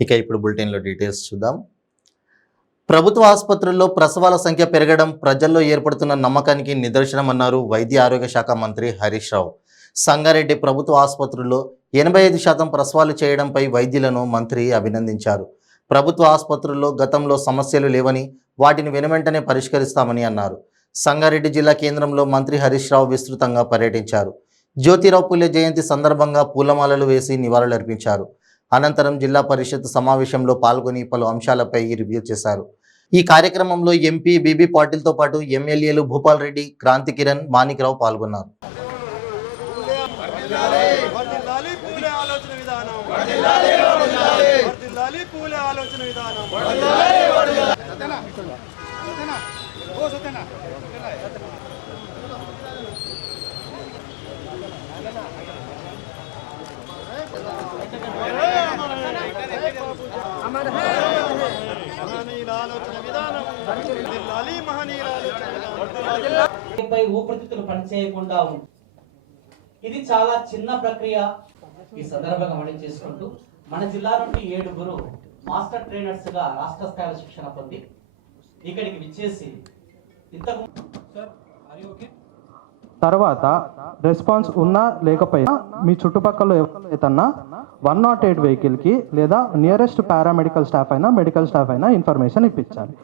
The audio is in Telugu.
ఇక ఇప్పుడు బులెటిన్లో డీటెయిల్స్ చూద్దాం. ప్రభుత్వ ఆసుపత్రుల్లో ప్రసవాల సంఖ్య పెరగడం ప్రజల్లో ఏర్పడుతున్న నమ్మకానికి నిదర్శనమన్నారు వైద్య ఆరోగ్య శాఖ మంత్రి హరీష్ రావు. సంగారెడ్డి ప్రభుత్వ ఆసుపత్రుల్లో ఎనభై ఐదు శాతం ప్రసవాలు చేయడంపై వైద్యులను మంత్రి అభినందించారు. ప్రభుత్వ ఆసుపత్రుల్లో గతంలో సమస్యలు లేవని వాటిని వెనువెంటనే పరిష్కరిస్తామని అన్నారు. సంగారెడ్డి జిల్లా కేంద్రంలో మంత్రి హరీష్ రావు విస్తృతంగా పర్యటించారు. జ్యోతిరావు పులే జయంతి సందర్భంగా పూలమాలలు వేసి నివాళులర్పించారు. అనంతరం జిల్లా పరిషత్ సమావేశంలో పాల్గొని పలు అంశాలపై రివ్యూ చేశారు. ఈ కార్యక్రమంలో ఎంపీ బీబీ పాటిల్తో పాటు ఎమ్మెల్యేలు భూపాల్ రెడ్డి క్రాంతి కిరణ్ మాణిక్రావు పాల్గొన్నారు. ఊపిరితిత్తులు పనిచేయకుండా ఇది చాలా చిన్న ప్రక్రియ. ఈ సందర్భంగా మనం చేసుకుంటూ మన జిల్లా నుండి ఏడుగురు మాస్టర్ ట్రైనర్స్గా రాష్ట్ర స్థాయిలో శిక్షణ పొంది ఇక్కడికి విచ్చేసి ఇంతకు తర్వాత రెస్పాన్స్ ఉన్నా లేకపోయినా మీ చుట్టుపక్కల ఎవరైతేనా వన్ నాట్ ఎయిట్ వెహికల్కి లేదా నియరెస్ట్ పారామెడికల్ స్టాఫ్ అయినా మెడికల్ స్టాఫ్ అయినా ఇన్ఫర్మేషన్ ఇప్పించాలి.